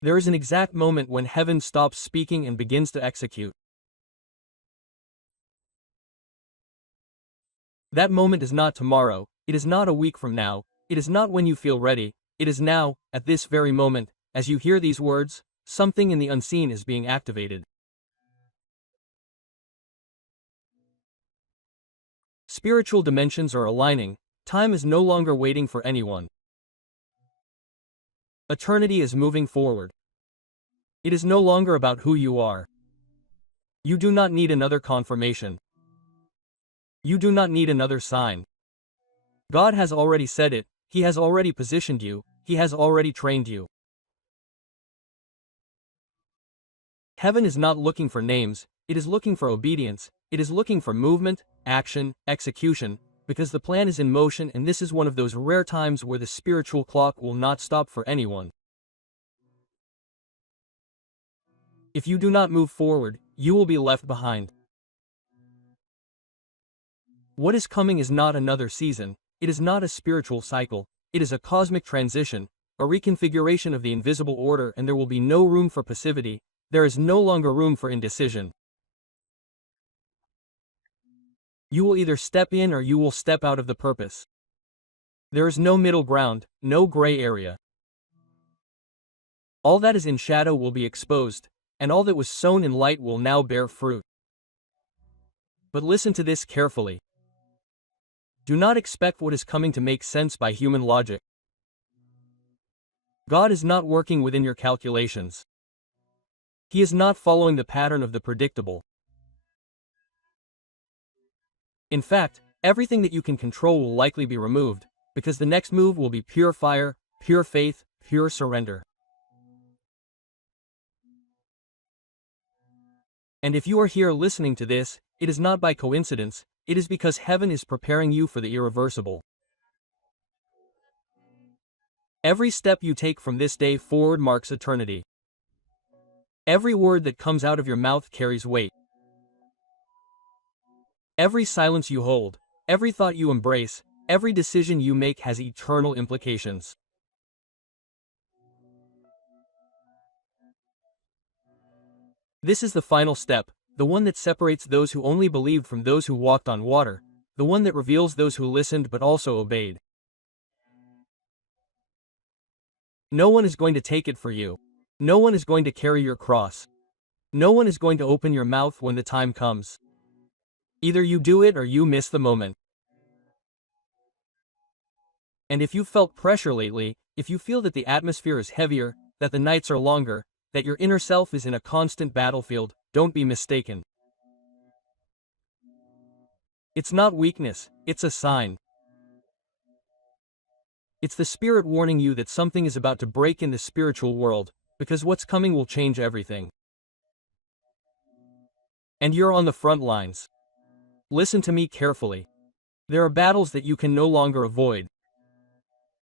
There is an exact moment when heaven stops speaking and begins to execute. That moment is not tomorrow, it is not a week from now, it is not when you feel ready, it is now, at this very moment, as you hear these words, something in the unseen is being activated. Spiritual dimensions are aligning, time is no longer waiting for anyone. Eternity is moving forward. It is no longer about who you are. You do not need another confirmation. You do not need another sign. God has already said it, He has already positioned you, He has already trained you. Heaven is not looking for names, it is looking for obedience, it is looking for movement, action, execution, because the plan is in motion, and this is one of those rare times where the spiritual clock will not stop for anyone. If you do not move forward, you will be left behind. What is coming is not another season, it is not a spiritual cycle, it is a cosmic transition, a reconfiguration of the invisible order, and there will be no room for passivity, there is no longer room for indecision. You will either step in or you will step out of the purpose. There is no middle ground, no gray area. All that is in shadow will be exposed, and all that was sown in light will now bear fruit. But listen to this carefully. Do not expect what is coming to make sense by human logic. God is not working within your calculations. He is not following the pattern of the predictable. In fact, everything that you can control will likely be removed, because the next move will be pure fire, pure faith, pure surrender. And if you are here listening to this, it is not by coincidence, it is because heaven is preparing you for the irreversible. Every step you take from this day forward marks eternity. Every word that comes out of your mouth carries weight. Every silence you hold, every thought you embrace, every decision you make has eternal implications. This is the final step, the one that separates those who only believed from those who walked on water, the one that reveals those who listened but also obeyed. No one is going to take it for you. No one is going to carry your cross. No one is going to open your mouth when the time comes. Either you do it or you miss the moment. And if you've felt pressure lately, if you feel that the atmosphere is heavier, that the nights are longer, that your inner self is in a constant battlefield, don't be mistaken. It's not weakness, it's a sign. It's the Spirit warning you that something is about to break in the spiritual world, because what's coming will change everything. And you're on the front lines. Listen to me carefully. There are battles that you can no longer avoid.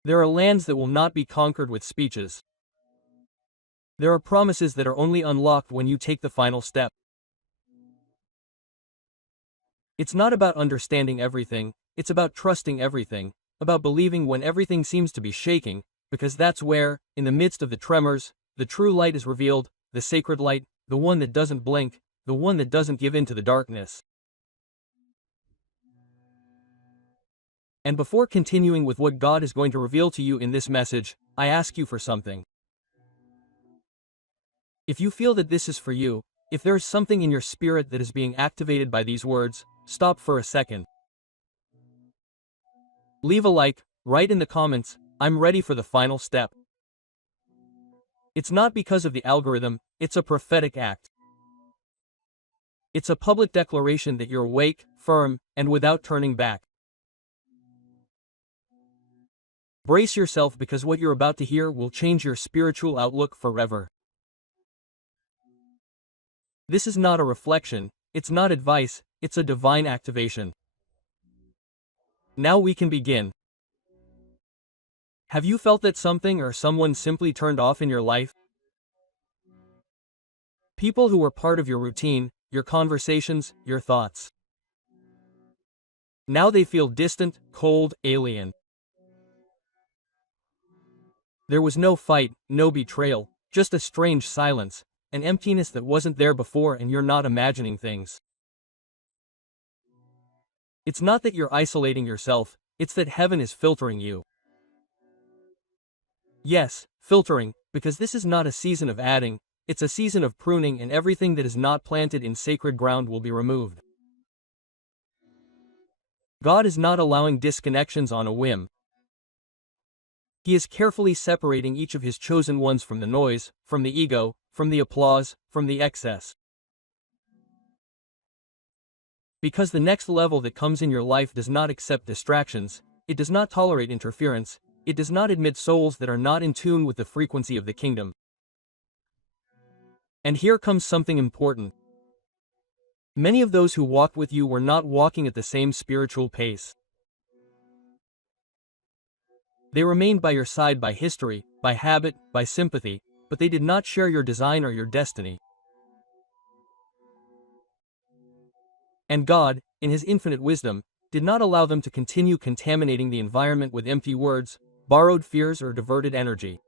There are lands that will not be conquered with speeches. There are promises that are only unlocked when you take the final step. It's not about understanding everything, it's about trusting everything, about believing when everything seems to be shaking, because that's where, in the midst of the tremors, the true light is revealed, the sacred light, the one that doesn't blink, the one that doesn't give in to the darkness. And before continuing with what God is going to reveal to you in this message, I ask you for something. If you feel that this is for you, if there is something in your spirit that is being activated by these words, stop for a second. Leave a like, write in the comments, I'm ready for the final step. It's not because of the algorithm, it's a prophetic act. It's a public declaration that you're awake, firm, and without turning back. Brace yourself, because what you're about to hear will change your spiritual outlook forever. This is not a reflection, it's not advice, it's a divine activation. Now we can begin. Have you felt that something or someone simply turned off in your life? People who were part of your routine, your conversations, your thoughts. Now they feel distant, cold, alien. There was no fight, no betrayal, just a strange silence, an emptiness that wasn't there before, and you're not imagining things. It's not that you're isolating yourself, it's that heaven is filtering you. Yes, filtering, because this is not a season of adding, it's a season of pruning, and everything that is not planted in sacred ground will be removed. God is not allowing disconnections on a whim. He is carefully separating each of his chosen ones from the noise, from the ego, from the applause, from the excess. Because the next level that comes in your life does not accept distractions, it does not tolerate interference, it does not admit souls that are not in tune with the frequency of the kingdom. And here comes something important. Many of those who walked with you were not walking at the same spiritual pace. They remained by your side by history, by habit, by sympathy, but they did not share your design or your destiny. And God, in his infinite wisdom, did not allow them to continue contaminating the environment with empty words, borrowed fears, or diverted energy.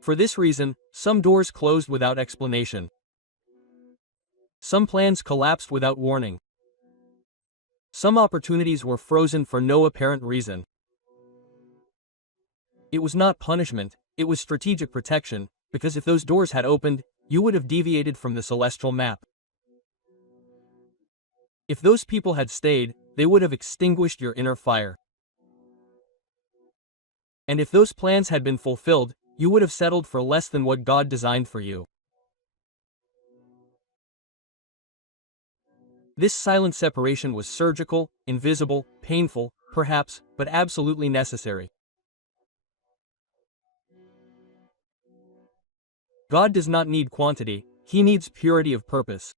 For this reason, some doors closed without explanation. Some plans collapsed without warning. Some opportunities were frozen for no apparent reason. It was not punishment, it was strategic protection, because if those doors had opened, you would have deviated from the celestial map. If those people had stayed, they would have extinguished your inner fire. And if those plans had been fulfilled, you would have settled for less than what God designed for you. This silent separation was surgical, invisible, painful, perhaps, but absolutely necessary. God does not need quantity, he needs purity of purpose.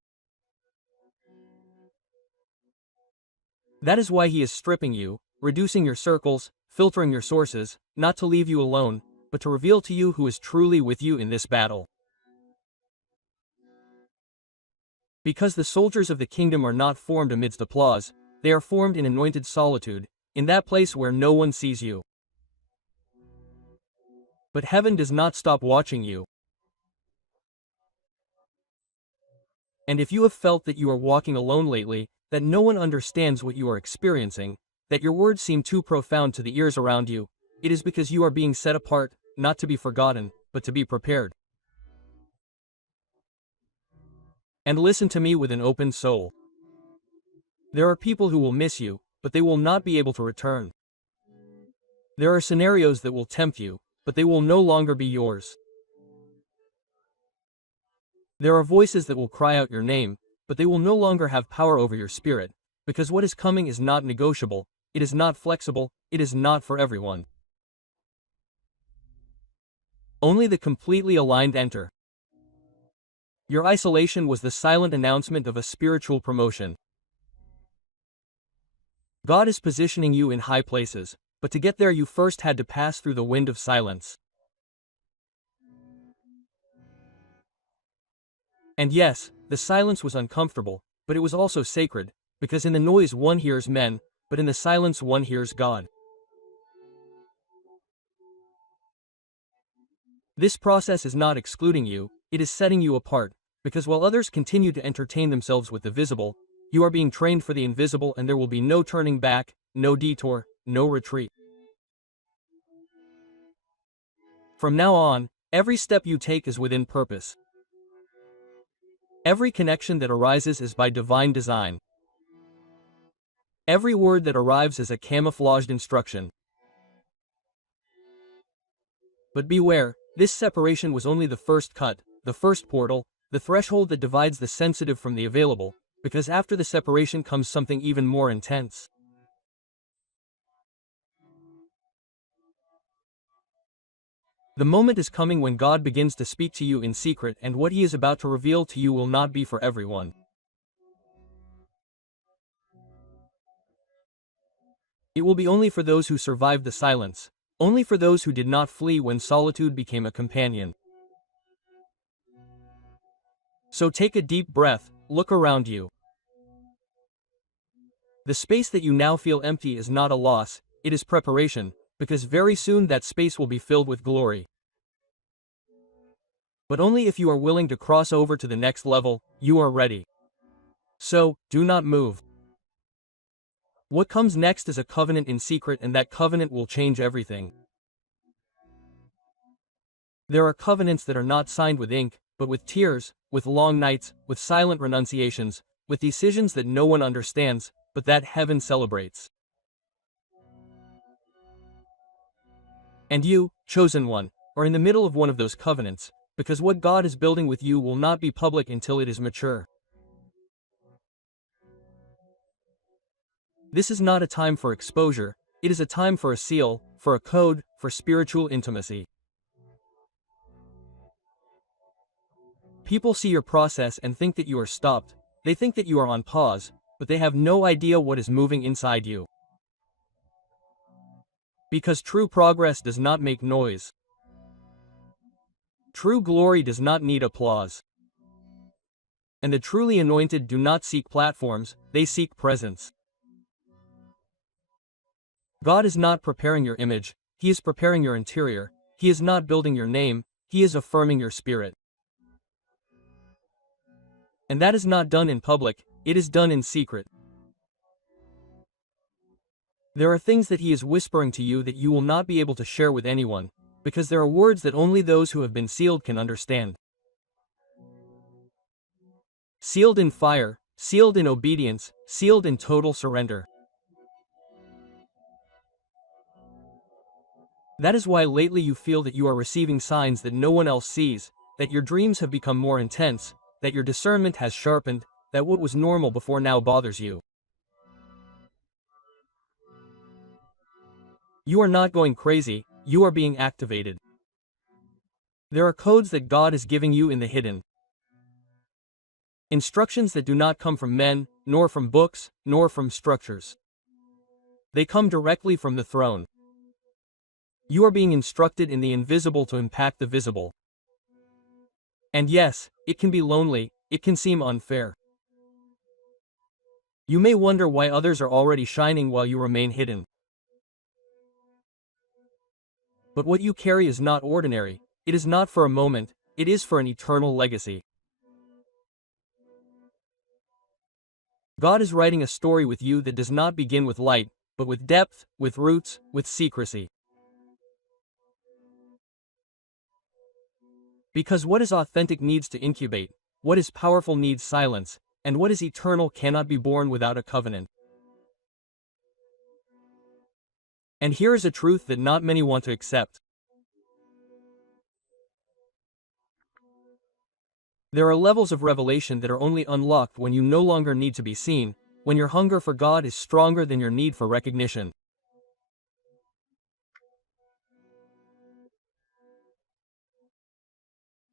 That is why he is stripping you, reducing your circles, filtering your sources, not to leave you alone, but to reveal to you who is truly with you in this battle. Because the soldiers of the kingdom are not formed amidst applause, they are formed in anointed solitude, in that place where no one sees you. But heaven does not stop watching you. And if you have felt that you are walking alone lately, that no one understands what you are experiencing, that your words seem too profound to the ears around you, it is because you are being set apart, not to be forgotten, but to be prepared. And listen to me with an open soul. There are people who will miss you, but they will not be able to return. There are scenarios that will tempt you, but they will no longer be yours. There are voices that will cry out your name, but they will no longer have power over your spirit, because what is coming is not negotiable, it is not flexible, it is not for everyone. Only the completely aligned enter. Your isolation was the silent announcement of a spiritual promotion. God is positioning you in high places, but to get there you first had to pass through the wind of silence. And yes, the silence was uncomfortable, but it was also sacred, because in the noise one hears men, but in the silence one hears God. This process is not excluding you, it is setting you apart, because while others continue to entertain themselves with the visible, you are being trained for the invisible, and there will be no turning back, no detour, no retreat. From now on, every step you take is within purpose. Every connection that arises is by divine design. Every word that arrives is a camouflaged instruction. But beware, this separation was only the first cut, the first portal, the threshold that divides the sensitive from the available, because after the separation comes something even more intense. The moment is coming when God begins to speak to you in secret, and what he is about to reveal to you will not be for everyone. It will be only for those who survived the silence, only for those who did not flee when solitude became a companion. So take a deep breath, look around you. The space that you now feel empty is not a loss, it is preparation, because very soon that space will be filled with glory. But only if you are willing to cross over to the next level, you are ready. So, do not move. What comes next is a covenant in secret, and that covenant will change everything. There are covenants that are not signed with ink, but with tears, with long nights, with silent renunciations, with decisions that no one understands, but that heaven celebrates. And you, chosen one, are in the middle of one of those covenants, because what God is building with you will not be public until it is mature. This is not a time for exposure, it is a time for a seal, for a code, for spiritual intimacy. People see your process and think that you are stopped, they think that you are on pause, but they have no idea what is moving inside you. Because true progress does not make noise. True glory does not need applause. And the truly anointed do not seek platforms, they seek presence. God is not preparing your image, He is preparing your interior. He is not building your name, He is affirming your spirit. And that is not done in public, it is done in secret. There are things that He is whispering to you that you will not be able to share with anyone, because there are words that only those who have been sealed can understand. Sealed in fire, sealed in obedience, sealed in total surrender. That is why lately you feel that you are receiving signs that no one else sees, that your dreams have become more intense, that your discernment has sharpened, that what was normal before now bothers you. You are not going crazy, you are being activated. There are codes that God is giving you in the hidden. Instructions that do not come from men, nor from books, nor from structures. They come directly from the throne. You are being instructed in the invisible to impact the visible. And yes, it can be lonely, it can seem unfair. You may wonder why others are already shining while you remain hidden. But what you carry is not ordinary, it is not for a moment, it is for an eternal legacy. God is writing a story with you that does not begin with light, but with depth, with roots, with secrecy. Because what is authentic needs to incubate, what is powerful needs silence, and what is eternal cannot be born without a covenant. And here is a truth that not many want to accept. There are levels of revelation that are only unlocked when you no longer need to be seen, when your hunger for God is stronger than your need for recognition.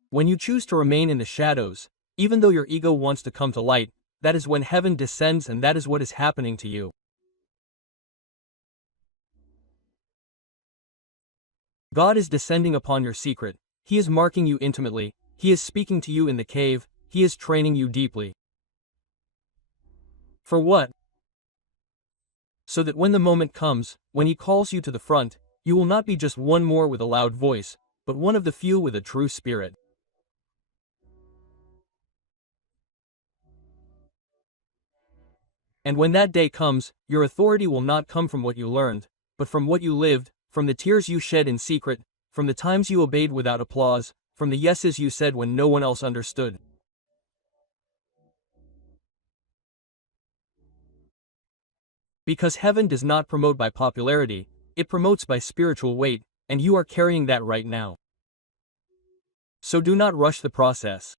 When you choose to remain in the shadows, even though your ego wants to come to light, that is when heaven descends, and that is what is happening to you. God is descending upon your secret, He is marking you intimately, He is speaking to you in the cave, He is training you deeply. For what? So that when the moment comes, when He calls you to the front, you will not be just one more with a loud voice, but one of the few with a true spirit. And when that day comes, your authority will not come from what you learned, but from what you lived, from the tears you shed in secret, from the times you obeyed without applause, from the yeses you said when no one else understood. Because heaven does not promote by popularity, it promotes by spiritual weight, and you are carrying that right now. So do not rush the process.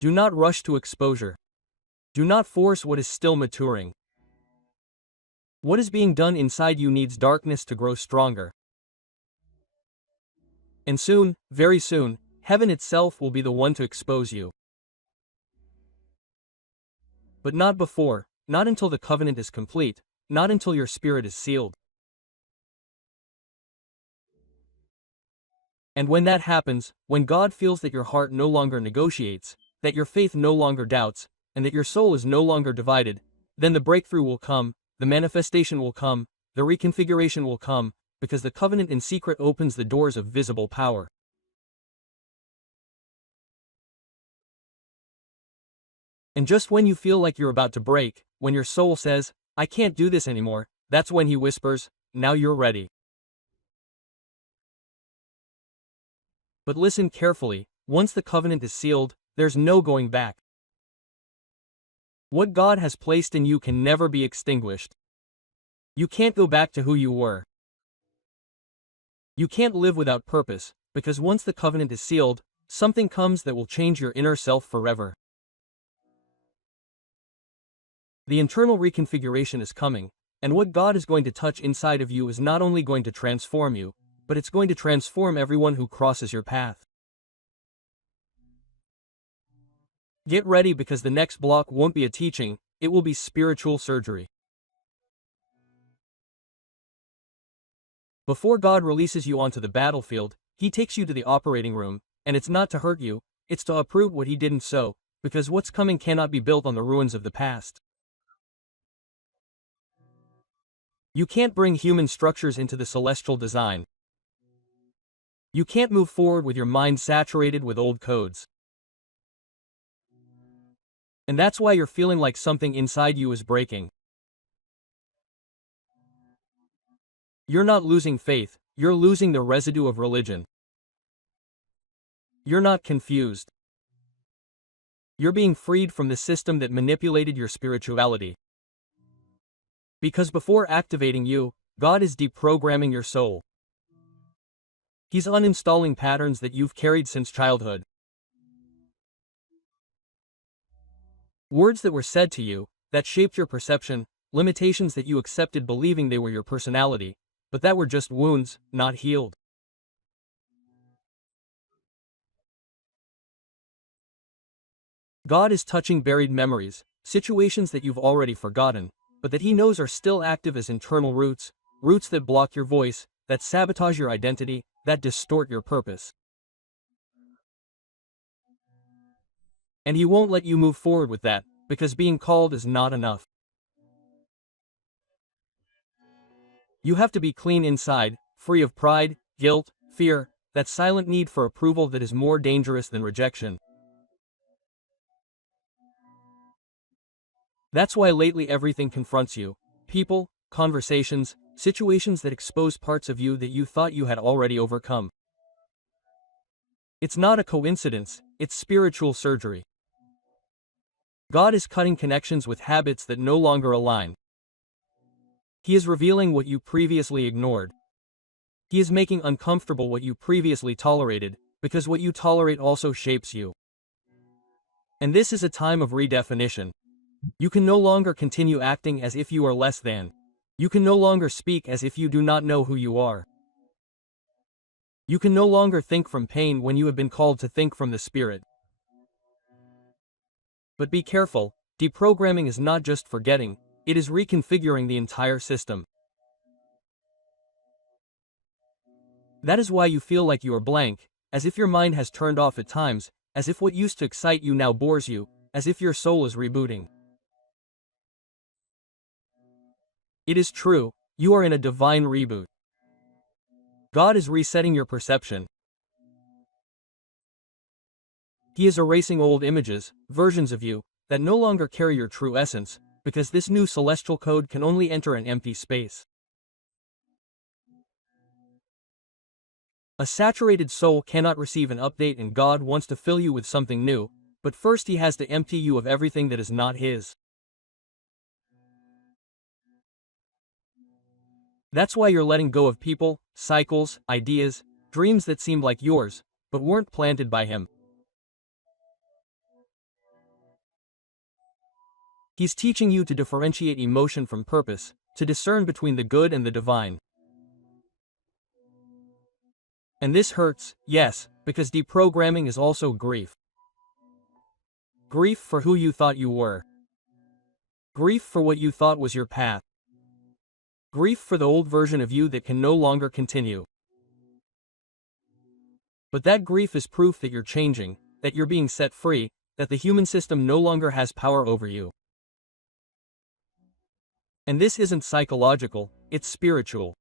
Do not rush to exposure. Do not force what is still maturing. What is being done inside you needs darkness to grow stronger. And soon, very soon, heaven itself will be the one to expose you. But not before, not until the covenant is complete, not until your spirit is sealed. And when that happens, when God feels that your heart no longer negotiates, that your faith no longer doubts, and that your soul is no longer divided, then the breakthrough will come, the manifestation will come, the reconfiguration will come, because the covenant in secret opens the doors of visible power. And just when you feel like you're about to break, when your soul says, "I can't do this anymore," that's when he whispers, "Now you're ready." But listen carefully, once the covenant is sealed, there's no going back. What God has placed in you can never be extinguished. You can't go back to who you were. You can't live without purpose, because once the covenant is sealed, something comes that will change your inner self forever. The internal reconfiguration is coming, and what God is going to touch inside of you is not only going to transform you, but it's going to transform everyone who crosses your path. Get ready, because the next block won't be a teaching, it will be spiritual surgery. Before God releases you onto the battlefield, He takes you to the operating room, and it's not to hurt you, it's to uproot what He didn't sow, because what's coming cannot be built on the ruins of the past. You can't bring human structures into the celestial design. You can't move forward with your mind saturated with old codes. And that's why you're feeling like something inside you is breaking. You're not losing faith, you're losing the residue of religion. You're not confused. You're being freed from the system that manipulated your spirituality. Because before activating you, God is deprogramming your soul. He's uninstalling patterns that you've carried since childhood. Words that were said to you, that shaped your perception, limitations that you accepted believing they were your personality, but that were just wounds, not healed. God is touching buried memories, situations that you've already forgotten, but that He knows are still active as internal roots, roots that block your voice, that sabotage your identity, that distort your purpose. And He won't let you move forward with that, because being called is not enough. You have to be clean inside, free of pride, guilt, fear, that silent need for approval that is more dangerous than rejection. That's why lately everything confronts you. People, conversations, situations that expose parts of you that you thought you had already overcome. It's not a coincidence, it's spiritual surgery. God is cutting connections with habits that no longer align. He is revealing what you previously ignored. He is making uncomfortable what you previously tolerated, because what you tolerate also shapes you. And this is a time of redefinition. You can no longer continue acting as if you are less than. You can no longer speak as if you do not know who you are. You can no longer think from pain when you have been called to think from the Spirit. But be careful, deprogramming is not just forgetting, it is reconfiguring the entire system. That is why you feel like you are blank, as if your mind has turned off at times, as if what used to excite you now bores you, as if your soul is rebooting. It is true, you are in a divine reboot. God is resetting your perception. He is erasing old images, versions of you, that no longer carry your true essence, because this new celestial code can only enter an empty space. A saturated soul cannot receive an update, and God wants to fill you with something new, but first He has to empty you of everything that is not His. That's why you're letting go of people, cycles, ideas, dreams that seemed like yours, but weren't planted by Him. He's teaching you to differentiate emotion from purpose, to discern between the good and the divine. And this hurts, yes, because deprogramming is also grief. Grief for who you thought you were. Grief for what you thought was your path. Grief for the old version of you that can no longer continue. But that grief is proof that you're changing, that you're being set free, that the human system no longer has power over you. And this isn't psychological, it's spiritual.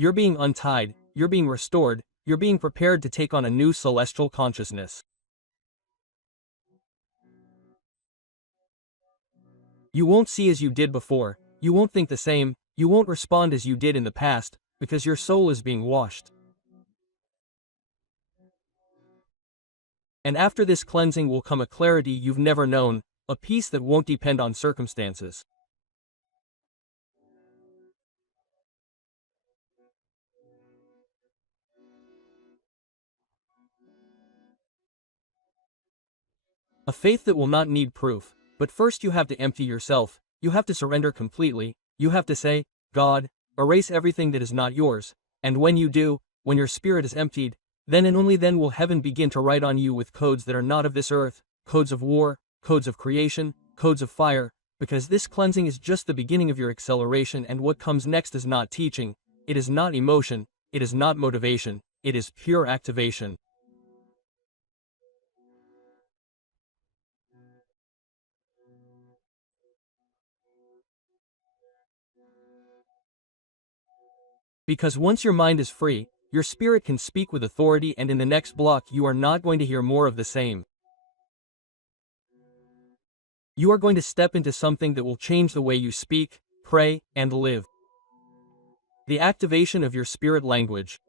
You're being untied, you're being restored, you're being prepared to take on a new celestial consciousness. You won't see as you did before, you won't think the same, you won't respond as you did in the past, because your soul is being washed. And after this cleansing will come a clarity you've never known, a peace that won't depend on circumstances. A faith that will not need proof, but first you have to empty yourself, you have to surrender completely, you have to say, God, erase everything that is not yours, and when you do, when your spirit is emptied, then and only then will heaven begin to write on you with codes that are not of this earth, codes of war, codes of creation, codes of fire, because this cleansing is just the beginning of your acceleration, and what comes next is not teaching, it is not emotion, it is not motivation, it is pure activation. Because once your mind is free, your spirit can speak with authority, and in the next block you are not going to hear more of the same. You are going to step into something that will change the way you speak, pray, and live. The activation of your spirit language.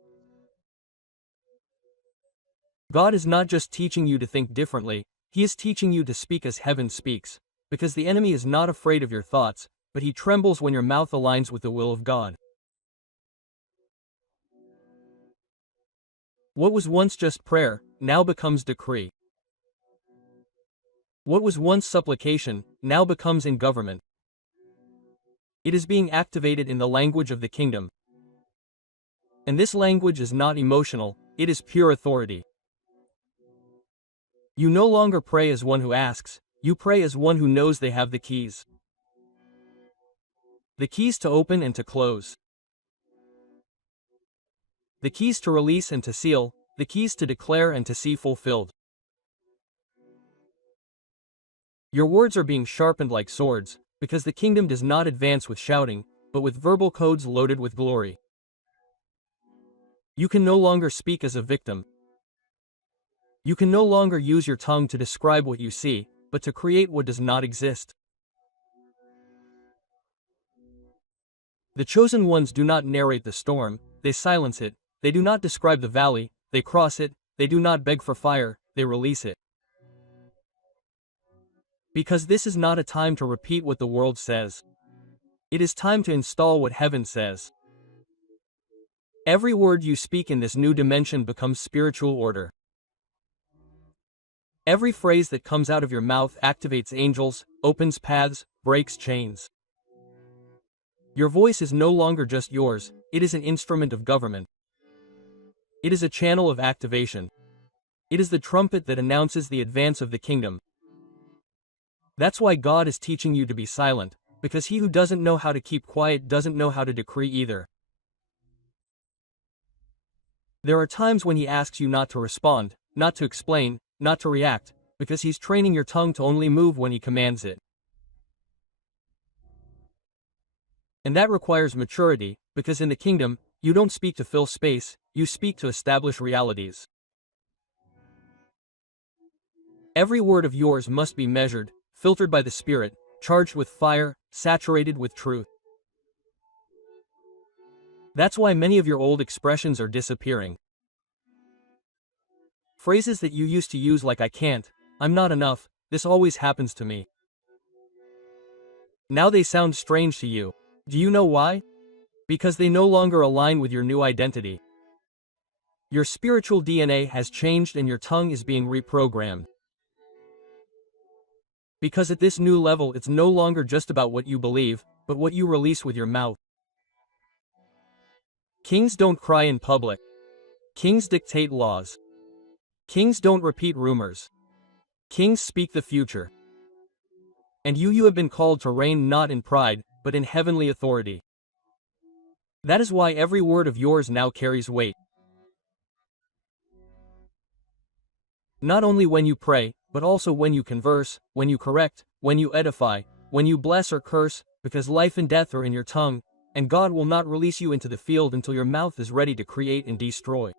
God is not just teaching you to think differently, He is teaching you to speak as heaven speaks, because the enemy is not afraid of your thoughts, but he trembles when your mouth aligns with the will of God. What was once just prayer, now becomes decree. What was once supplication, now becomes in government. It is being activated in the language of the kingdom. And this language is not emotional, it is pure authority. You no longer pray as one who asks, you pray as one who knows they have the keys. The keys to open and to close. The keys to release and to seal, the keys to declare and to see fulfilled. Your words are being sharpened like swords, because the kingdom does not advance with shouting, but with verbal codes loaded with glory. You can no longer speak as a victim. You can no longer use your tongue to describe what you see, but to create what does not exist. The chosen ones do not narrate the storm, they silence it, they do not describe the valley, they cross it, they do not beg for fire, they release it. Because this is not a time to repeat what the world says. It is time to install what heaven says. Every word you speak in this new dimension becomes spiritual order. Every phrase that comes out of your mouth activates angels, opens paths, breaks chains. Your voice is no longer just yours, it is an instrument of government. It is a channel of activation. It is the trumpet that announces the advance of the kingdom. That's why God is teaching you to be silent, because he who doesn't know how to keep quiet doesn't know how to decree either. There are times when he asks you not to respond, not to explain, not to react, because he's training your tongue to only move when he commands it. And that requires maturity, because in the kingdom, you don't speak to fill space, you speak to establish realities. Every word of yours must be measured, filtered by the Spirit, charged with fire, saturated with truth. That's why many of your old expressions are disappearing. Phrases that you used to use like I can't, I'm not enough, this always happens to me. Now they sound strange to you. Do you know why? Because they no longer align with your new identity. Your spiritual DNA has changed and your tongue is being reprogrammed. Because at this new level it's no longer just about what you believe, but what you release with your mouth. Kings don't cry in public. Kings dictate laws. Kings don't repeat rumors. Kings speak the future. And you have been called to reign not in pride, but in heavenly authority. That is why every word of yours now carries weight. Not only when you pray, but also when you converse, when you correct, when you edify, when you bless or curse, because life and death are in your tongue, and God will not release you into the field until your mouth is ready to create and destroy.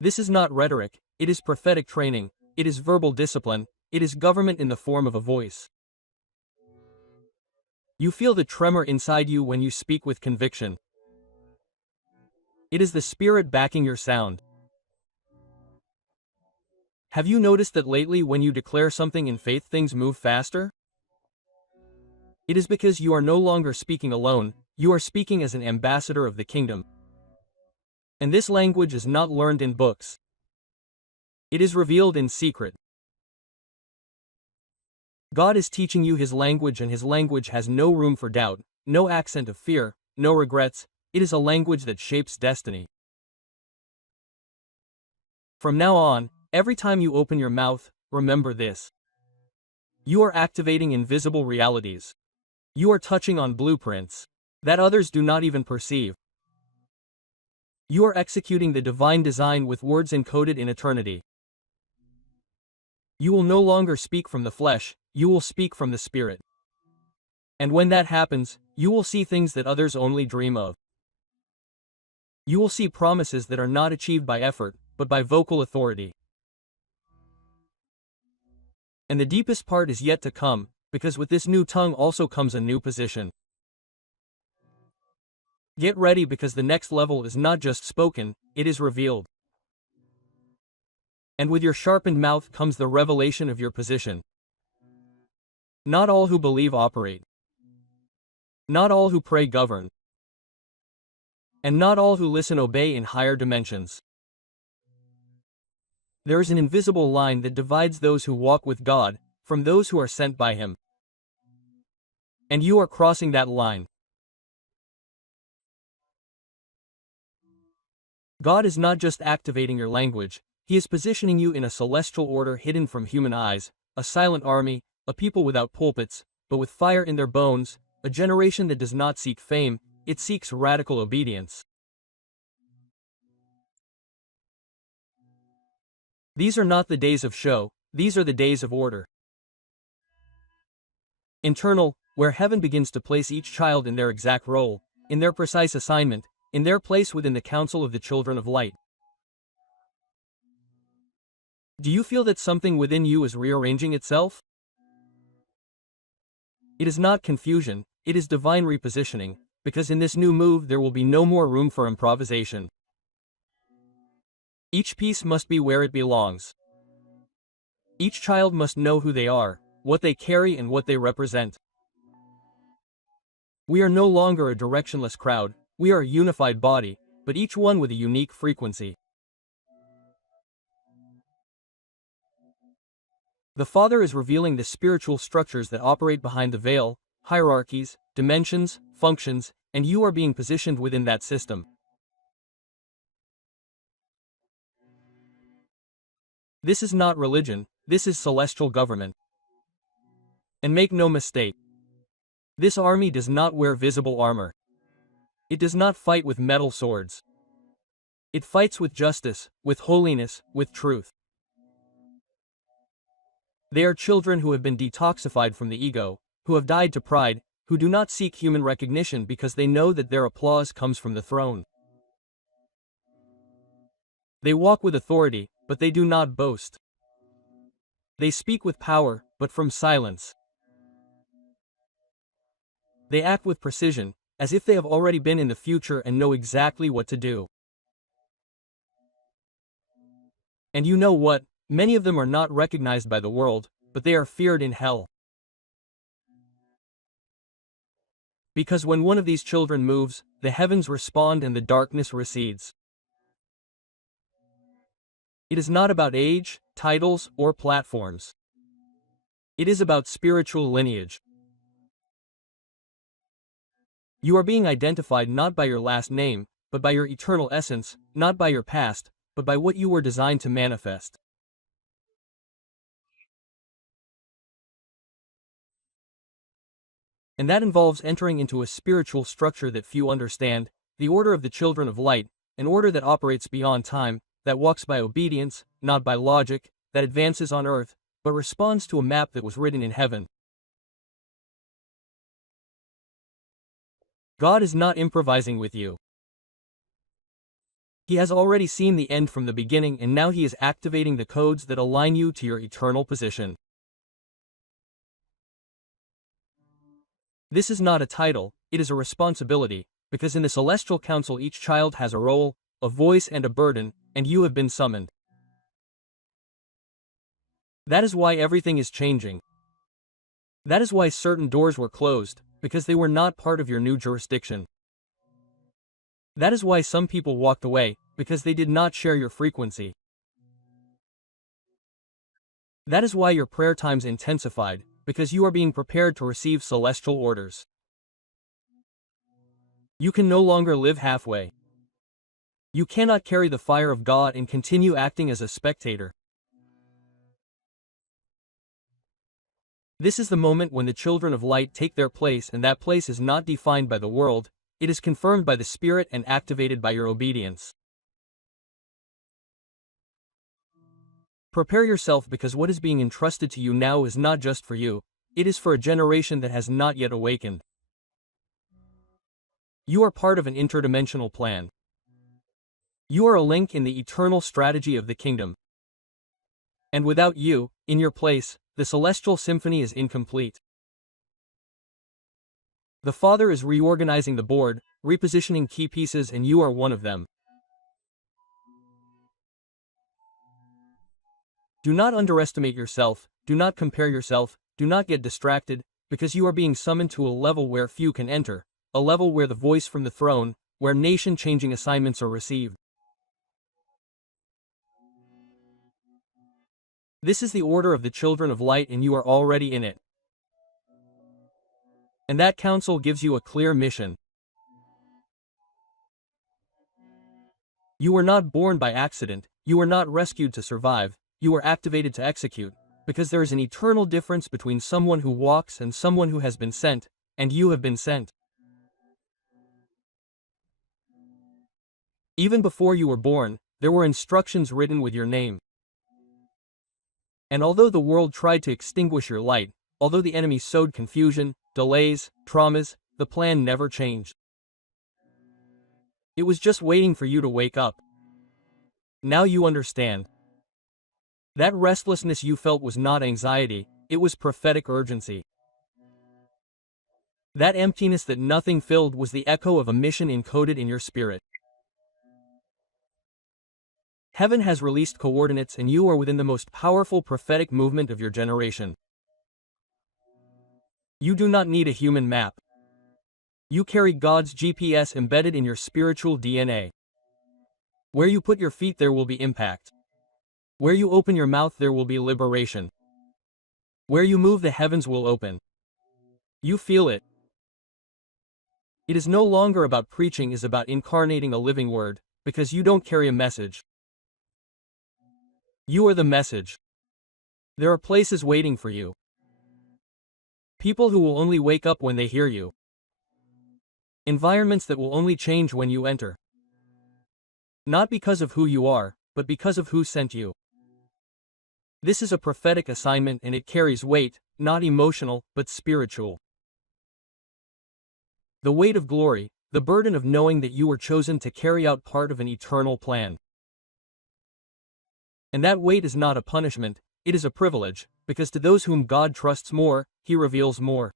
This is not rhetoric, it is prophetic training, it is verbal discipline, it is government in the form of a voice. You feel the tremor inside you when you speak with conviction. It is the Spirit backing your sound. Have you noticed that lately when you declare something in faith things move faster? It is because you are no longer speaking alone, you are speaking as an ambassador of the kingdom. And this language is not learned in books. It is revealed in secret. God is teaching you His language, and His language has no room for doubt, no accent of fear, no regrets. It is a language that shapes destiny. From now on, every time you open your mouth, remember this. You are activating invisible realities. You are touching on blueprints that others do not even perceive. You are executing the divine design with words encoded in eternity. You will no longer speak from the flesh, you will speak from the Spirit. And when that happens, you will see things that others only dream of. You will see promises that are not achieved by effort, but by vocal authority. And the deepest part is yet to come, because with this new tongue also comes a new position. Get ready, because the next level is not just spoken, it is revealed. And with your sharpened mouth comes the revelation of your position. Not all who believe operate. Not all who pray govern. And not all who listen obey in higher dimensions. There is an invisible line that divides those who walk with God from those who are sent by Him. And you are crossing that line. God is not just activating your language, He is positioning you in a celestial order hidden from human eyes, a silent army, a people without pulpits, but with fire in their bones, a generation that does not seek fame, it seeks radical obedience. These are not the days of show, these are the days of order. Internal, where heaven begins to place each child in their exact role, in their precise assignment, in their place within the council of the children of light. Do you feel that something within you is rearranging itself? It is not confusion, it is divine repositioning, because in this new move there will be no more room for improvisation. Each piece must be where it belongs. Each child must know who they are, what they carry and what they represent. We are no longer a directionless crowd, we are a unified body, but each one with a unique frequency. The Father is revealing the spiritual structures that operate behind the veil, hierarchies, dimensions, functions, and you are being positioned within that system. This is not religion, this is celestial government. And make no mistake, this army does not wear visible armor. It does not fight with metal swords. It fights with justice, with holiness, with truth. They are children who have been detoxified from the ego, who have died to pride, who do not seek human recognition because they know that their applause comes from the throne. They walk with authority, but they do not boast. They speak with power, but from silence. They act with precision, as if they have already been in the future and know exactly what to do. And you know what? Many of them are not recognized by the world, but they are feared in hell. Because when one of these children moves, the heavens respond and the darkness recedes. It is not about age, titles, or platforms. It is about spiritual lineage. You are being identified not by your last name, but by your eternal essence, not by your past, but by what you were designed to manifest. And that involves entering into a spiritual structure that few understand, the order of the children of light, an order that operates beyond time, that walks by obedience, not by logic, that advances on earth, but responds to a map that was written in heaven. God is not improvising with you. He has already seen the end from the beginning, and now He is activating the codes that align you to your eternal position. This is not a title, it is a responsibility, because in the celestial council each child has a role, a voice and a burden, and you have been summoned. That is why everything is changing. That is why certain doors were closed, because they were not part of your new jurisdiction. That is why some people walked away, because they did not share your frequency. That is why your prayer times intensified, because you are being prepared to receive celestial orders. You can no longer live halfway. You cannot carry the fire of God and continue acting as a spectator. This is the moment when the children of light take their place, and that place is not defined by the world, it is confirmed by the Spirit and activated by your obedience. Prepare yourself, because what is being entrusted to you now is not just for you, it is for a generation that has not yet awakened. You are part of an interdimensional plan. You are a link in the eternal strategy of the kingdom. And without you, in your place, the celestial symphony is incomplete. The Father is reorganizing the board, repositioning key pieces, and you are one of them. Do not underestimate yourself, do not compare yourself, do not get distracted, because you are being summoned to a level where few can enter, a level where the voice from the throne, where nation-changing assignments are received. This is the order of the children of light, and you are already in it. And that counsel gives you a clear mission. You were not born by accident, you were not rescued to survive, you were activated to execute, because there is an eternal difference between someone who walks and someone who has been sent, and you have been sent. Even before you were born, there were instructions written with your name. And although the world tried to extinguish your light, although the enemy sowed confusion, delays, traumas, the plan never changed. It was just waiting for you to wake up. Now you understand. That restlessness you felt was not anxiety, it was prophetic urgency. That emptiness that nothing filled was the echo of a mission encoded in your spirit. Heaven has released coordinates, and you are within the most powerful prophetic movement of your generation. You do not need a human map. You carry God's GPS embedded in your spiritual DNA. Where you put your feet, there will be impact. Where you open your mouth, there will be liberation. Where you move, the heavens will open. You feel it. It is no longer about preaching, it is about incarnating a living word, because you don't carry a message. You are the message. There are places waiting for you. People who will only wake up when they hear you. Environments that will only change when you enter. Not because of who you are, but because of who sent you. This is a prophetic assignment, and it carries weight, not emotional, but spiritual. The weight of glory, the burden of knowing that you were chosen to carry out part of an eternal plan. And that weight is not a punishment, it is a privilege, because to those whom God trusts more, He reveals more.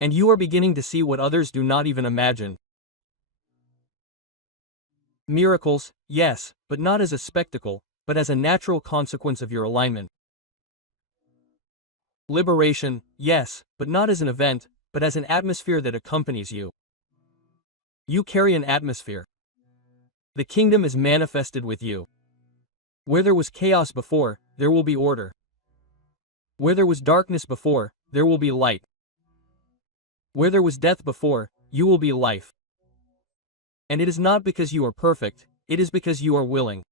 And you are beginning to see what others do not even imagine. Miracles, yes, but not as a spectacle, but as a natural consequence of your alignment. Liberation, yes, but not as an event, but as an atmosphere that accompanies you. You carry an atmosphere. The kingdom is manifested with you. Where there was chaos before, there will be order. Where there was darkness before, there will be light. Where there was death before, you will be life. And it is not because you are perfect, it is because you are willing.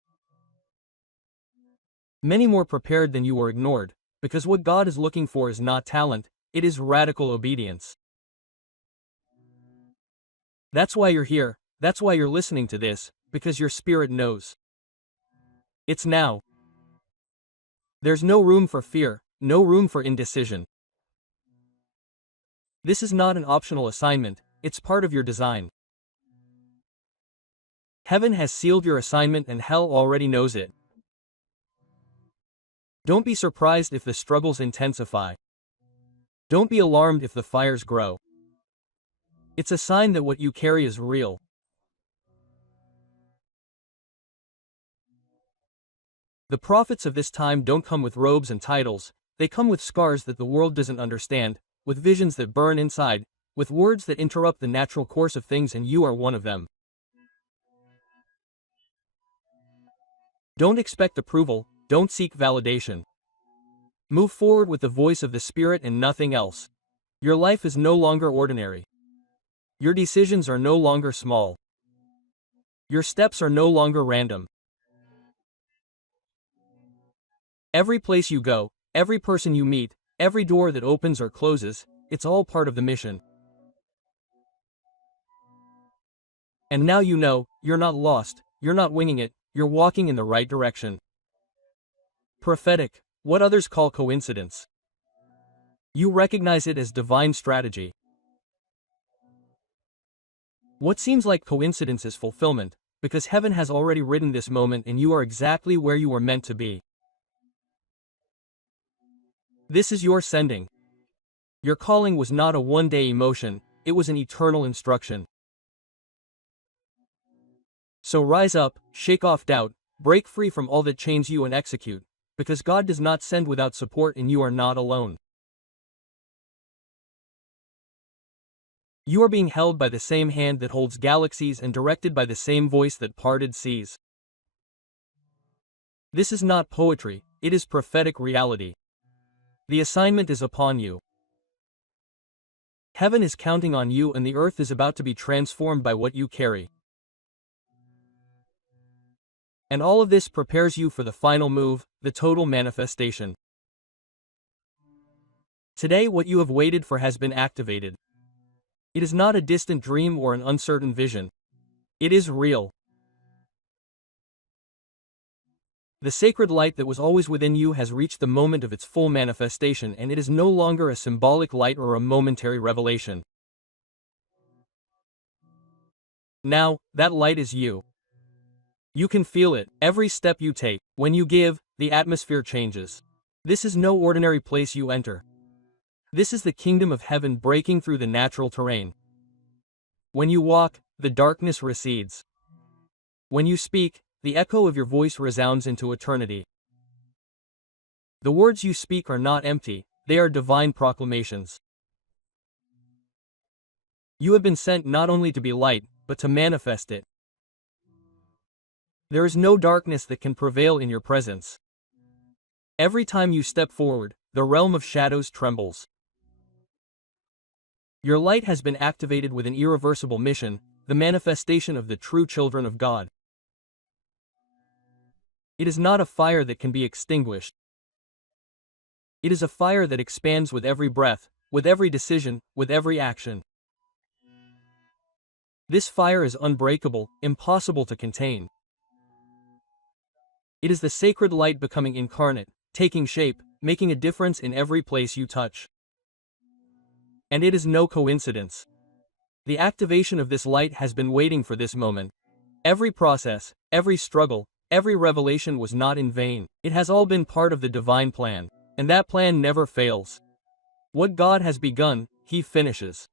Many more prepared than you were ignored, because what God is looking for is not talent, it is radical obedience. That's why you're here, that's why you're listening to this, because your spirit knows. It's now. There's no room for fear, no room for indecision. This is not an optional assignment, it's part of your design. Heaven has sealed your assignment and hell already knows it. Don't be surprised if the struggles intensify. Don't be alarmed if the fires grow. It's a sign that what you carry is real. The prophets of this time don't come with robes and titles, they come with scars that the world doesn't understand, with visions that burn inside, with words that interrupt the natural course of things, and you are one of them. Don't expect approval, don't seek validation. Move forward with the voice of the Spirit and nothing else. Your life is no longer ordinary. Your decisions are no longer small. Your steps are no longer random. Every place you go, every person you meet, every door that opens or closes, it's all part of the mission. And now you know, you're not lost, you're not winging it, you're walking in the right direction. Prophetic, what others call coincidence. You recognize it as divine strategy. What seems like coincidence is fulfillment, because heaven has already written this moment and you are exactly where you were meant to be. This is your sending. Your calling was not a one-day emotion, it was an eternal instruction. So rise up, shake off doubt, break free from all that chains you and execute, because God does not send without support and you are not alone. You are being held by the same hand that holds galaxies and directed by the same voice that parted seas. This is not poetry, it is prophetic reality. The assignment is upon you. Heaven is counting on you and the earth is about to be transformed by what you carry. And all of this prepares you for the final move, the total manifestation. Today what you have waited for has been activated. It is not a distant dream or an uncertain vision. It is real. The sacred light that was always within you has reached the moment of its full manifestation, and it is no longer a symbolic light or a momentary revelation. Now, that light is you. You can feel it, every step you take. When you give, the atmosphere changes. This is no ordinary place you enter. This is the kingdom of heaven breaking through the natural terrain. When you walk, the darkness recedes. When you speak, the echo of your voice resounds into eternity. The words you speak are not empty, they are divine proclamations. You have been sent not only to be light, but to manifest it. There is no darkness that can prevail in your presence. Every time you step forward, the realm of shadows trembles. Your light has been activated with an irreversible mission, the manifestation of the true children of God. It is not a fire that can be extinguished. It is a fire that expands with every breath, with every decision, with every action. This fire is unbreakable, impossible to contain. It is the sacred light becoming incarnate, taking shape, making a difference in every place you touch. And it is no coincidence. The activation of this light has been waiting for this moment. Every process, every struggle, every revelation was not in vain. It has all been part of the divine plan. And that plan never fails. What God has begun, He finishes.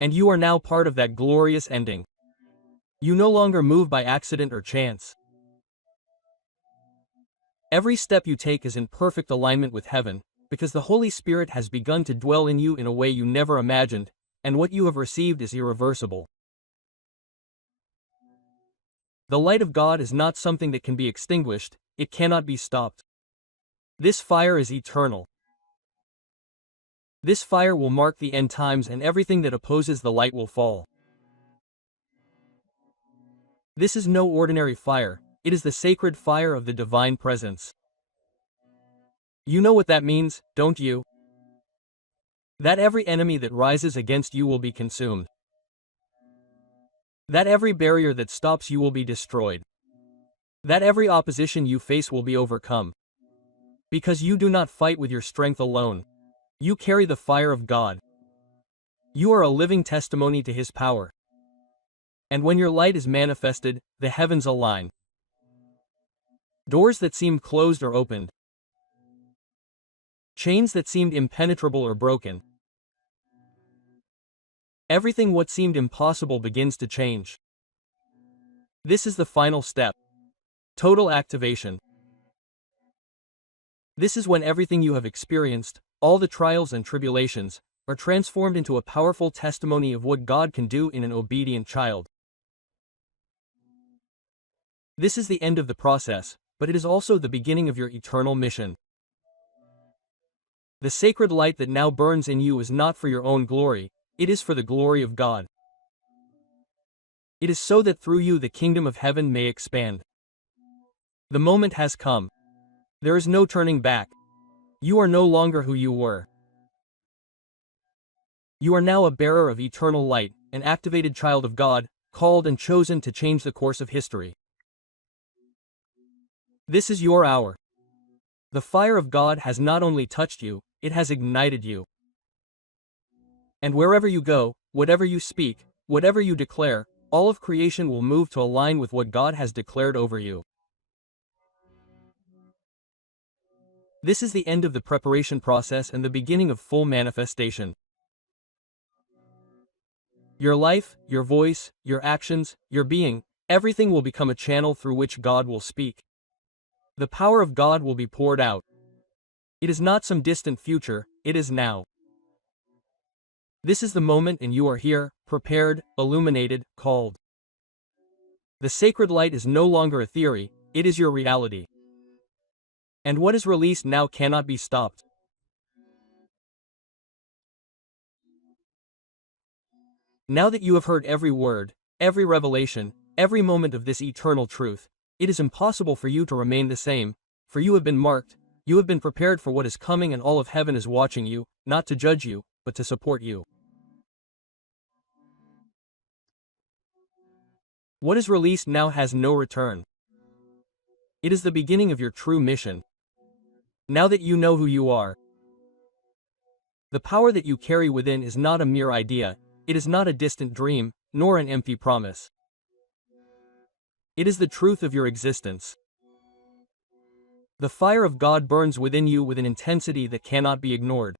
And you are now part of that glorious ending. You no longer move by accident or chance. Every step you take is in perfect alignment with heaven, because the Holy Spirit has begun to dwell in you in a way you never imagined, and what you have received is irreversible. The light of God is not something that can be extinguished, it cannot be stopped. This fire is eternal. This fire will mark the end times, and everything that opposes the light will fall. This is no ordinary fire, it is the sacred fire of the divine presence. You know what that means, don't you? That every enemy that rises against you will be consumed. That every barrier that stops you will be destroyed. That every opposition you face will be overcome. Because you do not fight with your strength alone. You carry the fire of God. You are a living testimony to His power. And when your light is manifested, the heavens align. Doors that seemed closed are opened. Chains that seemed impenetrable are broken. Everything what seemed impossible begins to change. This is the final step. Total activation. This is when everything you have experienced, all the trials and tribulations, are transformed into a powerful testimony of what God can do in an obedient child. This is the end of the process, but it is also the beginning of your eternal mission. The sacred light that now burns in you is not for your own glory, it is for the glory of God. It is so that through you the kingdom of heaven may expand. The moment has come. There is no turning back. You are no longer who you were. You are now a bearer of eternal light, an activated child of God, called and chosen to change the course of history. This is your hour. The fire of God has not only touched you, it has ignited you. And wherever you go, whatever you speak, whatever you declare, all of creation will move to align with what God has declared over you. This is the end of the preparation process and the beginning of full manifestation. Your life, your voice, your actions, your being, everything will become a channel through which God will speak. The power of God will be poured out. It is not some distant future, it is now. This is the moment and you are here, prepared, illuminated, called. The sacred light is no longer a theory, it is your reality. And what is released now cannot be stopped. Now that you have heard every word, every revelation, every moment of this eternal truth, it is impossible for you to remain the same, for you have been marked, you have been prepared for what is coming, and all of heaven is watching you, not to judge you, but to support you. What is released now has no return. It is the beginning of your true mission. Now that you know who you are, the power that you carry within is not a mere idea, it is not a distant dream, nor an empty promise. It is the truth of your existence. The fire of God burns within you with an intensity that cannot be ignored.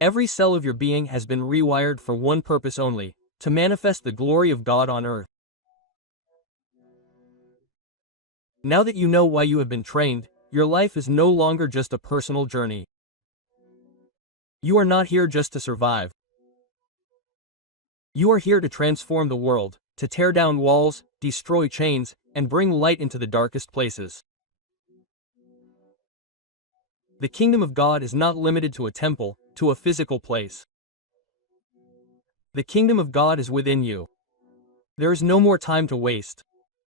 Every cell of your being has been rewired for one purpose only, to manifest the glory of God on earth. Now that you know why you have been trained, your life is no longer just a personal journey. You are not here just to survive. You are here to transform the world, to tear down walls, destroy chains, and bring light into the darkest places. The kingdom of God is not limited to a temple, to a physical place. The kingdom of God is within you. There is no more time to waste.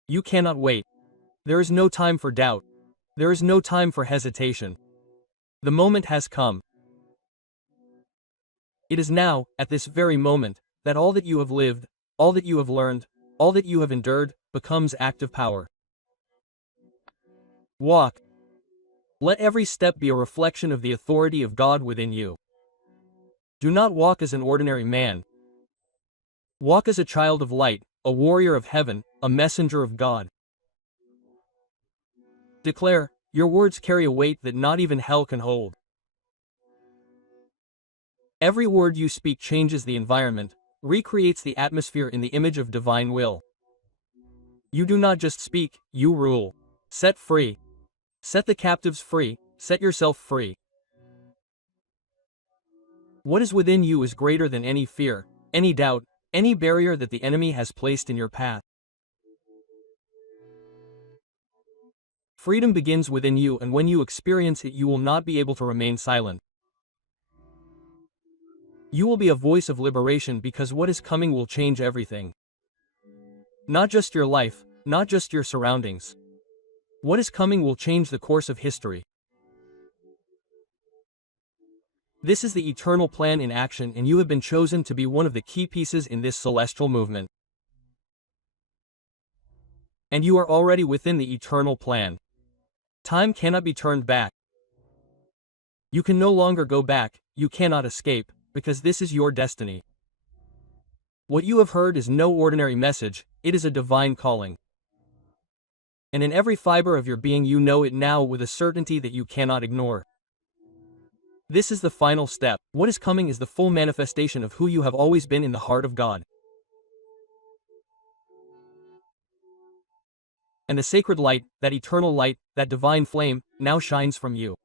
You cannot wait. There is no time for doubt. There is no time for hesitation. The moment has come. It is now, at this very moment, that all that you have lived, all that you have learned, all that you have endured, becomes active power. Walk. Let every step be a reflection of the authority of God within you. Do not walk as an ordinary man. Walk as a child of light, a warrior of heaven, a messenger of God. Declare, your words carry a weight that not even hell can hold. Every word you speak changes the environment, recreates the atmosphere in the image of divine will. You do not just speak, you rule. Set free. Set the captives free, set yourself free. What is within you is greater than any fear, any doubt, any barrier that the enemy has placed in your path. Freedom begins within you, and when you experience it, you will not be able to remain silent. You will be a voice of liberation, because what is coming will change everything. Not just your life, not just your surroundings. What is coming will change the course of history. This is the eternal plan in action, and you have been chosen to be one of the key pieces in this celestial movement. And you are already within the eternal plan. Time cannot be turned back. You can no longer go back, you cannot escape, because this is your destiny. What you have heard is no ordinary message, it is a divine calling. And in every fiber of your being you know it now with a certainty that you cannot ignore. This is the final step. What is coming is the full manifestation of who you have always been in the heart of God. And the sacred light, that eternal light, that divine flame, now shines from you.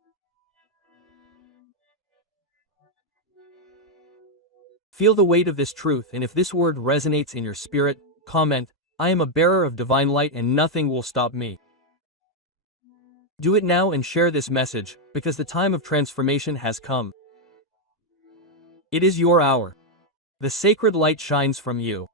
Feel the weight of this truth, and if this word resonates in your spirit, comment, "I am a bearer of divine light and nothing will stop me." Do it now and share this message, because the time of transformation has come. It is your hour. The sacred light shines from you.